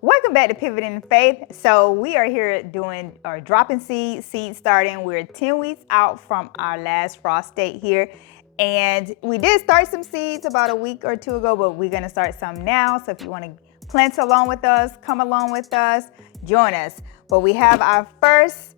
Welcome back to Pivot in Faith. So we are here doing our dropping seed starting. We're 10 weeks out from our last frost date here. And we did start some seeds about a week or two ago, but we're gonna start some now. So if you wanna plant along with us, come along with us, join us. But we have our first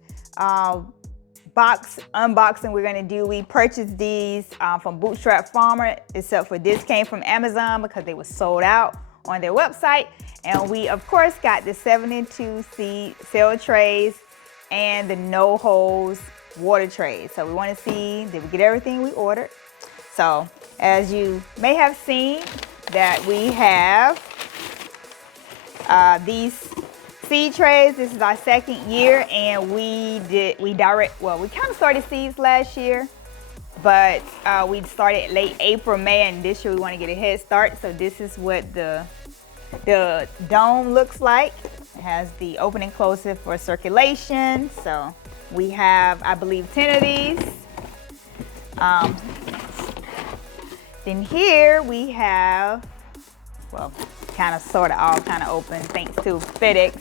box unboxing we're gonna do. We purchased these from Bootstrap Farmer, except for this came from Amazon because they were sold out on their website. And we of course got the 72 seed cell trays and the no holes water trays. So we want to see, did we get everything we ordered? So as you may have seen, that we have these seed trays. This is our second year, and we kind of started seeds last year, but we started late April, May, and this year we want to get a head start. So this is what the dome looks like. It has the open and close it for circulation. So we have, I believe, 10 of these. Then here we have, well, kind of sort of all kind of open thanks to FedEx.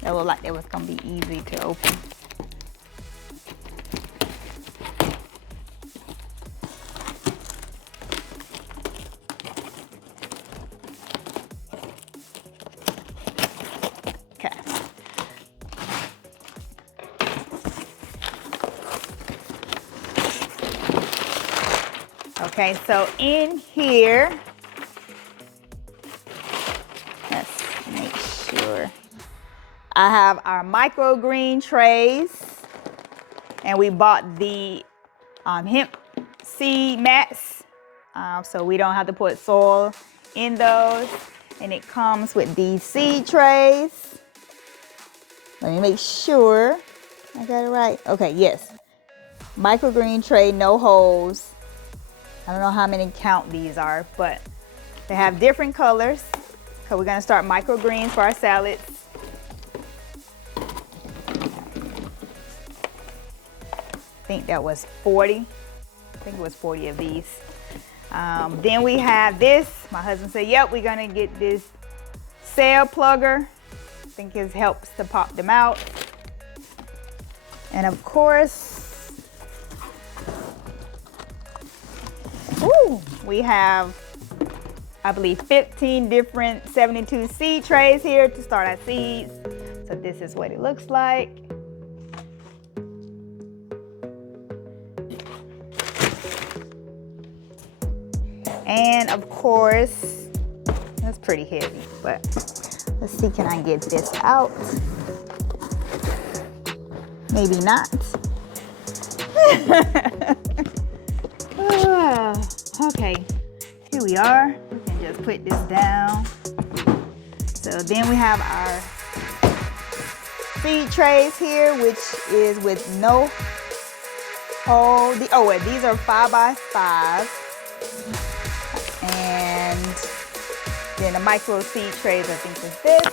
That looked like it was gonna be easy to open. Okay. Okay, so in here, let's make sure. I have our microgreen trays, and we bought the hemp seed mats, so we don't have to put soil in those. And it comes with these seed trays. Let me make sure I got it right. Okay, yes. Microgreen tray, no holes. I don't know how many count these are, but they have different colors. So we're gonna start microgreens for our salads. I think that was 40. I think it was 40 of these. Then we have this. My husband said, yep, we're gonna get this cell plugger. I think it helps to pop them out. And of course, we have, I believe, 15 different 72 seed trays here to start our seeds. So this is what it looks like. And of course, that's pretty heavy, but let's see, can I get this out? Maybe not. Okay, here we are. We can just put this down. So then we have our seed trays here, which is with no hole. These are 5x5. And then the micro seed trays, I think, is this,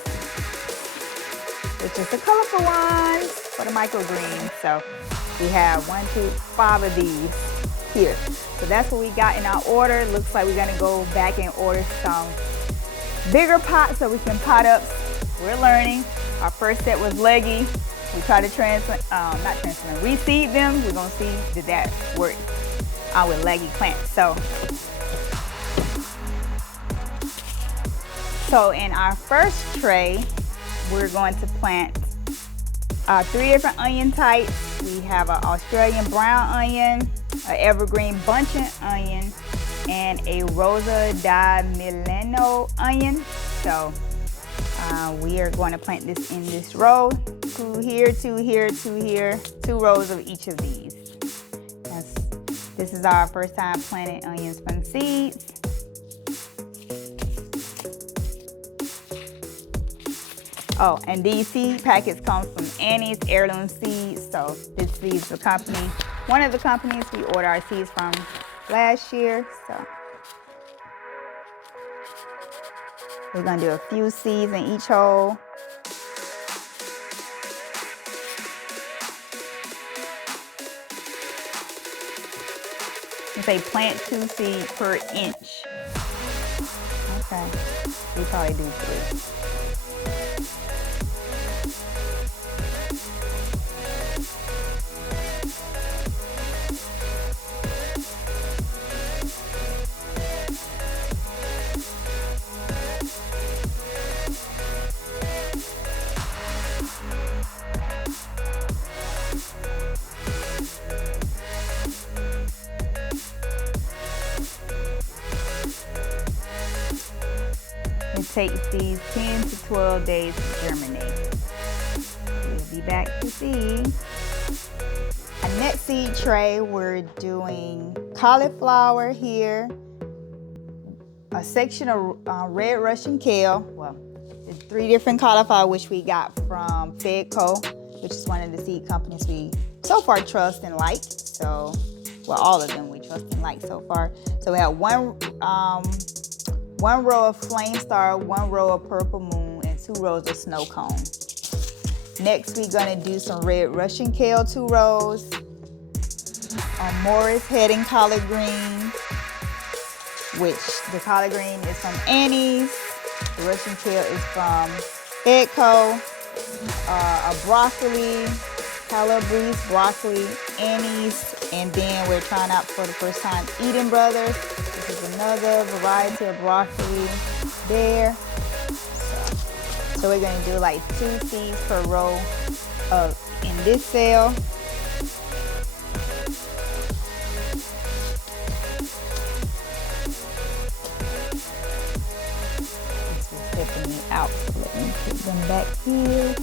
which is the colorful ones for the microgreens. So we have 5 of these here. So that's what we got in our order. Looks like we're gonna go back and order some bigger pots so we can pot up. We're learning. Our first set was leggy. We tried to reseed them. We're gonna see did that work with leggy plants. So in our first tray, we're going to plant 3 different onion types. We have an Australian brown onion, an evergreen bunching onion, and a Rosa di Milano onion. So we are going to plant this in this row. 2 here, 2 here, 2 here, 2 rows of each of these. This is our first time planting onions from seeds. Oh, and these seed packets come from Annie's Heirloom Seeds. So this is the company, one of the companies we ordered our seeds from last year. So we're gonna do a few seeds in each hole. and say plant 2 seeds per inch. Okay, we probably do 3. It takes these 10 to 12 days to germinate. We'll be back to see. Our next seed tray, we're doing cauliflower here, a section of red Russian kale. Well, there's 3 different cauliflower which we got from Fedco, which is one of the seed companies we so far trust and like. So, well, all of them we trust and like so far. So we have one row of Flame Star, 1 row of Purple Moon, and 2 rows of Snow Cone. Next, we're gonna do some red Russian kale, 2 rows, Morris Head and Collard Green, which the collard green is from Annie's, the Russian kale is from Fedco, a broccoli, Calabrese broccoli, Annie's, and then we're trying out for the first time Eden Brothers. This is another variety of broccoli there. So we're gonna do like 2 seeds per row in this cell. This is stepping me out. So let me put them back here.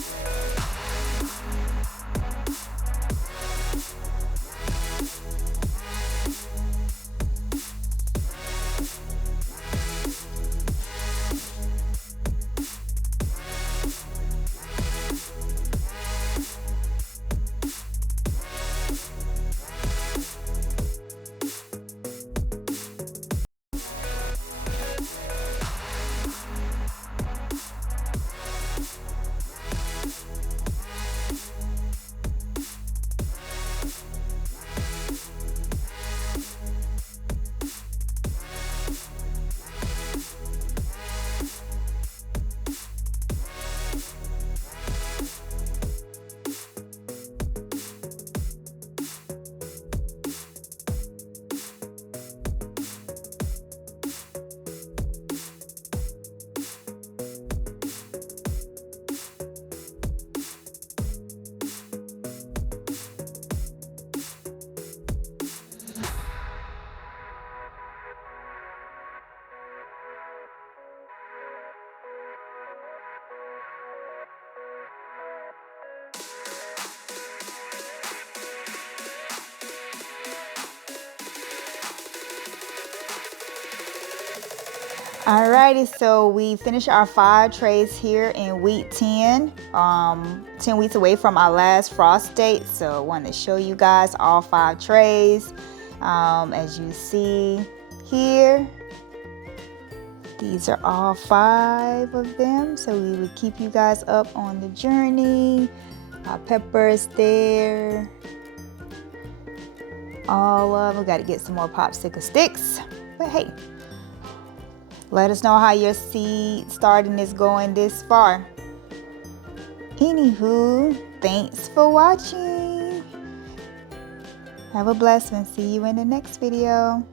Alrighty, so we finished our 5 trays here in week 10, 10 weeks away from our last frost date. So I wanted to show you guys all 5 trays. As you see here, these are all 5 of them. So we would keep you guys up on the journey. Peppers there. All of them. We got to get some more popsicle sticks. But hey, let us know how your seed starting is going this far. Anywho, thanks for watching. Have a blessed one. See you in the next video.